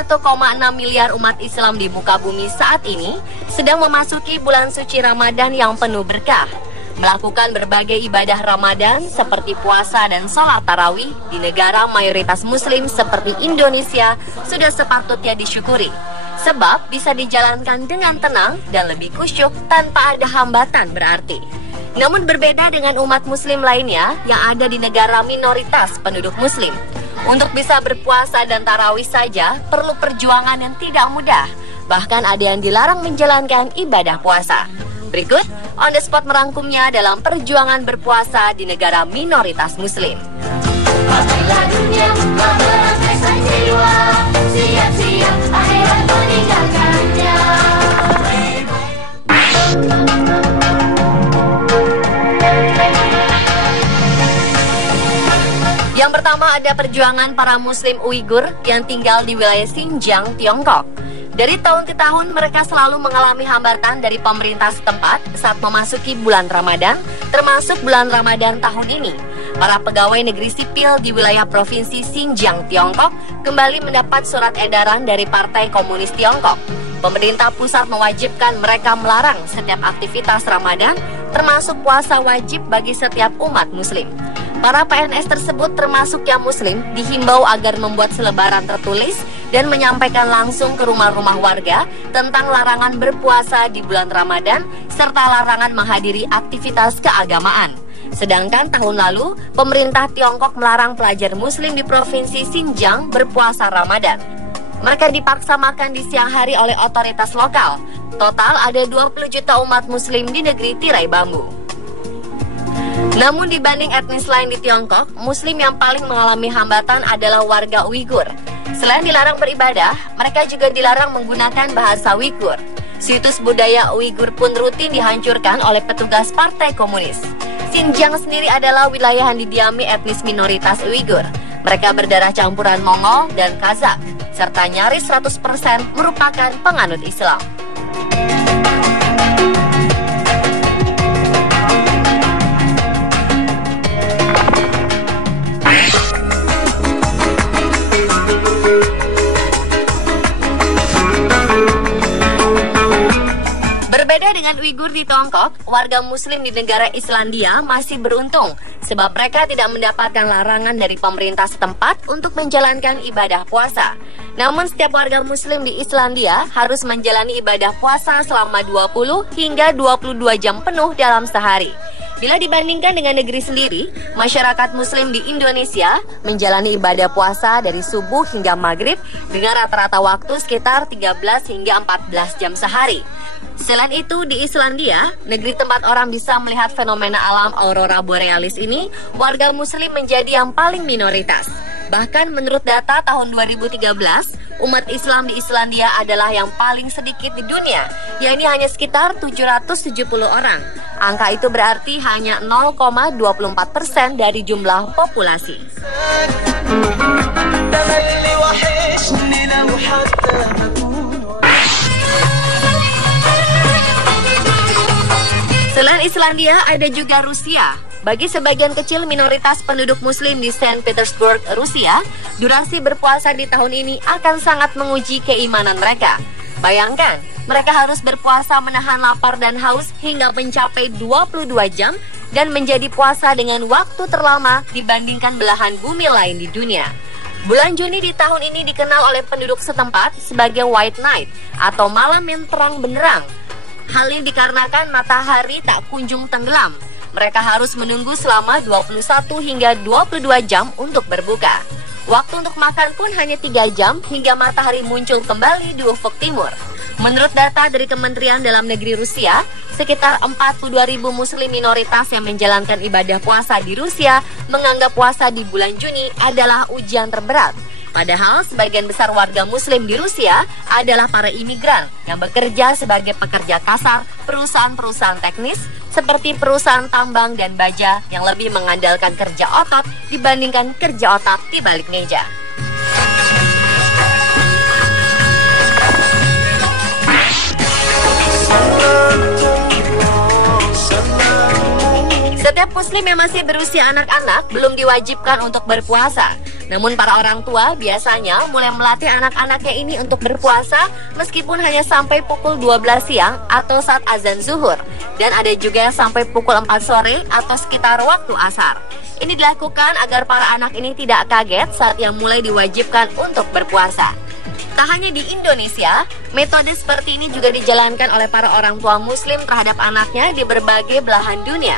1,6 miliar umat Islam di muka bumi saat ini sedang memasuki bulan suci Ramadan yang penuh berkah. Melakukan berbagai ibadah Ramadan seperti puasa dan sholat tarawih di negara mayoritas muslim seperti Indonesia sudah sepatutnya disyukuri. Sebab bisa dijalankan dengan tenang dan lebih khusyuk tanpa ada hambatan berarti. Namun berbeda dengan umat muslim lainnya yang ada di negara minoritas penduduk muslim. Untuk bisa berpuasa dan tarawih saja perlu perjuangan yang tidak mudah. Bahkan ada yang dilarang menjalankan ibadah puasa. Berikut On The Spot merangkumnya dalam perjuangan berpuasa di negara minoritas muslim. Apabila dunia memerangkai jiwa, siap-siap akhirat meninggalkannya. Yang pertama ada perjuangan para muslim Uighur yang tinggal di wilayah Xinjiang, Tiongkok. Dari tahun ke tahun mereka selalu mengalami hambatan dari pemerintah setempat saat memasuki bulan Ramadan, termasuk bulan Ramadan tahun ini. Para pegawai negeri sipil di wilayah provinsi Xinjiang, Tiongkok kembali mendapat surat edaran dari Partai Komunis Tiongkok. Pemerintah pusat mewajibkan mereka melarang setiap aktivitas Ramadan, termasuk puasa wajib bagi setiap umat muslim. Para PNS tersebut termasuk yang muslim dihimbau agar membuat selebaran tertulis dan menyampaikan langsung ke rumah-rumah warga tentang larangan berpuasa di bulan Ramadan serta larangan menghadiri aktivitas keagamaan. Sedangkan tahun lalu, pemerintah Tiongkok melarang pelajar muslim di provinsi Xinjiang berpuasa Ramadan. Mereka dipaksa makan di siang hari oleh otoritas lokal. Total ada 20 juta umat muslim di negeri tirai bambu. Namun dibanding etnis lain di Tiongkok, muslim yang paling mengalami hambatan adalah warga Uighur. Selain dilarang beribadah, mereka juga dilarang menggunakan bahasa Uighur. Situs budaya Uighur pun rutin dihancurkan oleh petugas Partai Komunis. Xinjiang sendiri adalah wilayah yang didiami etnis minoritas Uighur. Mereka berdarah campuran Mongol dan Kazakh, serta nyaris 100% merupakan penganut Islam. Berbeda dengan Uighur di Tiongkok, warga muslim di negara Islandia masih beruntung sebab mereka tidak mendapatkan larangan dari pemerintah setempat untuk menjalankan ibadah puasa. Namun setiap warga muslim di Islandia harus menjalani ibadah puasa selama 20 hingga 22 jam penuh dalam sehari. Bila dibandingkan dengan negeri sendiri, masyarakat muslim di Indonesia menjalani ibadah puasa dari subuh hingga maghrib dengan rata-rata waktu sekitar 13 hingga 14 jam sehari. Selain itu, di Islandia, negeri tempat orang bisa melihat fenomena alam aurora borealis ini, warga muslim menjadi yang paling minoritas. Bahkan menurut data tahun 2013, umat Islam di Islandia adalah yang paling sedikit di dunia, yakni hanya sekitar 770 orang. Angka itu berarti hanya 0,24% dari jumlah populasi. Selain Islandia, ada juga Rusia. Bagi sebagian kecil minoritas penduduk muslim di Saint Petersburg, Rusia, durasi berpuasa di tahun ini akan sangat menguji keimanan mereka. Bayangkan, mereka harus berpuasa menahan lapar dan haus hingga mencapai 22 jam dan menjadi puasa dengan waktu terlama dibandingkan belahan bumi lain di dunia. Bulan Juni di tahun ini dikenal oleh penduduk setempat sebagai White Night atau malam yang terang benderang. Hal ini dikarenakan matahari tak kunjung tenggelam. Mereka harus menunggu selama 21 hingga 22 jam untuk berbuka. Waktu untuk makan pun hanya 3 jam hingga matahari muncul kembali di ufuk timur. Menurut data dari Kementerian Dalam Negeri Rusia, sekitar 42.000 muslim minoritas yang menjalankan ibadah puasa di Rusia menganggap puasa di bulan Juni adalah ujian terberat. Padahal sebagian besar warga muslim di Rusia adalah para imigran yang bekerja sebagai pekerja kasar perusahaan-perusahaan teknis seperti perusahaan tambang dan baja yang lebih mengandalkan kerja otot dibandingkan kerja otak di balik meja. Setiap muslim yang masih berusia anak-anak belum diwajibkan untuk berpuasa. Namun para orang tua biasanya mulai melatih anak-anaknya ini untuk berpuasa meskipun hanya sampai pukul 12 siang atau saat azan zuhur. Dan ada juga yang sampai pukul 4 sore atau sekitar waktu asar. Ini dilakukan agar para anak ini tidak kaget saat yang mulai diwajibkan untuk berpuasa. Tak hanya di Indonesia, metode seperti ini juga dijalankan oleh para orang tua muslim terhadap anaknya di berbagai belahan dunia.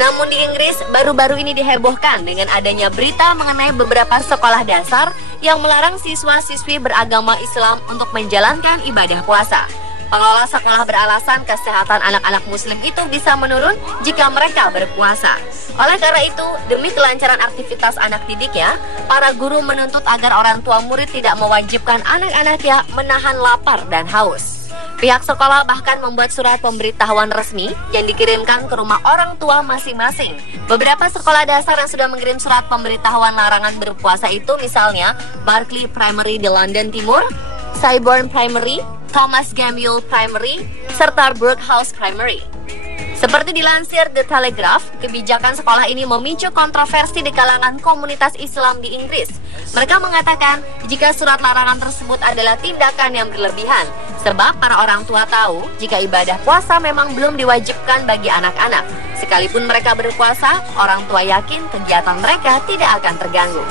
Namun di Inggris, baru-baru ini dihebohkan dengan adanya berita mengenai beberapa sekolah dasar yang melarang siswa-siswi beragama Islam untuk menjalankan ibadah puasa. Pengelola sekolah beralasan kesehatan anak-anak muslim itu bisa menurun jika mereka berpuasa. Oleh karena itu, demi kelancaran aktivitas anak didiknya, para guru menuntut agar orang tua murid tidak mewajibkan anak-anaknya menahan lapar dan haus. Pihak sekolah bahkan membuat surat pemberitahuan resmi yang dikirimkan ke rumah orang tua masing-masing. Beberapa sekolah dasar yang sudah mengirim surat pemberitahuan larangan berpuasa itu misalnya Barclay Primary di London Timur, Syburn Primary, Thomas Gamule Primary, serta Brookhouse Primary. Seperti dilansir The Telegraph, kebijakan sekolah ini memicu kontroversi di kalangan komunitas Islam di Inggris. Mereka mengatakan jika surat larangan tersebut adalah tindakan yang berlebihan, sebab para orang tua tahu jika ibadah puasa memang belum diwajibkan bagi anak-anak. Sekalipun mereka berpuasa, orang tua yakin kegiatan mereka tidak akan terganggu.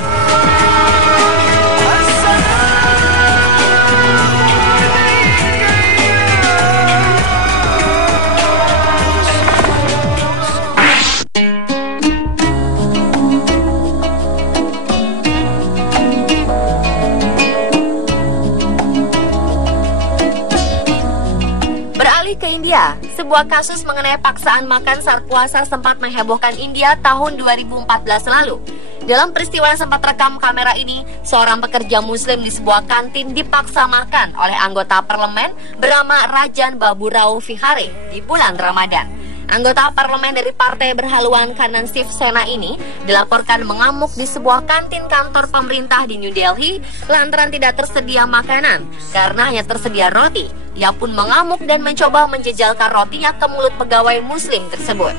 Ke India, sebuah kasus mengenai paksaan makan saat puasa sempat menghebohkan India tahun 2014 lalu. Dalam peristiwa yang sempat rekam kamera ini, seorang pekerja muslim di sebuah kantin dipaksa makan oleh anggota parlemen bernama Rajan Babu Rao Vihare di bulan Ramadan. Anggota parlemen dari Partai Berhaluan Kanan Shiv Sena ini dilaporkan mengamuk di sebuah kantin kantor pemerintah di New Delhi lantaran tidak tersedia makanan karena hanya tersedia roti. Ia pun mengamuk dan mencoba menjejalkan rotinya ke mulut pegawai muslim tersebut.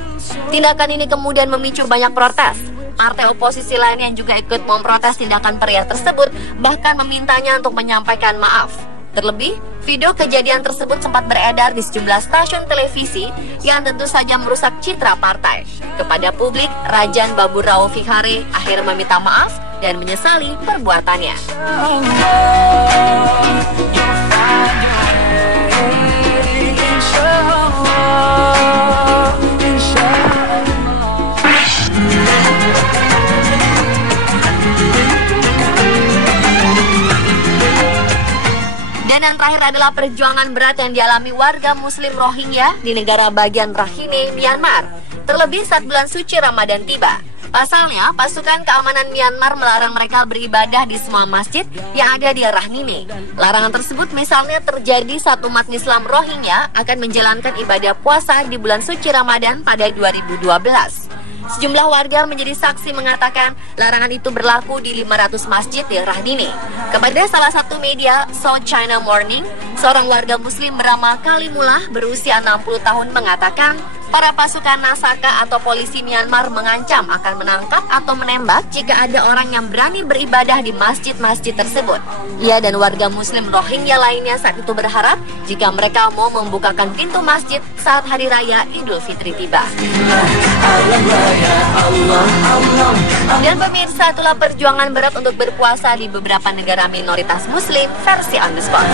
Tindakan ini kemudian memicu banyak protes. Partai oposisi lain yang juga ikut memprotes tindakan pria tersebut bahkan memintanya untuk menyampaikan maaf. Terlebih, video kejadian tersebut sempat beredar di sejumlah stasiun televisi yang tentu saja merusak citra partai. Kepada publik, Rajan Babu Rao Vihare akhirnya meminta maaf dan menyesali perbuatannya. Dan yang terakhir adalah perjuangan berat yang dialami warga muslim Rohingya di negara bagian Rakhine, Myanmar. Terlebih saat bulan suci Ramadan tiba. Pasalnya, pasukan keamanan Myanmar melarang mereka beribadah di semua masjid yang ada di Rakhine. Larangan tersebut misalnya terjadi saat umat Islam Rohingya akan menjalankan ibadah puasa di bulan suci Ramadan pada 2012. Sejumlah warga menjadi saksi mengatakan larangan itu berlaku di 500 masjid di Rakhine. Kepada salah satu media, South China Morning, seorang warga muslim bernama Kalimullah berusia 60 tahun mengatakan para pasukan Nasaka atau polisi Myanmar mengancam akan menangkap atau menembak jika ada orang yang berani beribadah di masjid-masjid tersebut. Ia dan warga muslim Rohingya lainnya saat itu berharap jika mereka mau membukakan pintu masjid saat Hari Raya Idul Fitri tiba. Dan pemirsa, itulah perjuangan berat untuk berpuasa di beberapa negara minoritas muslim versi On The Spot.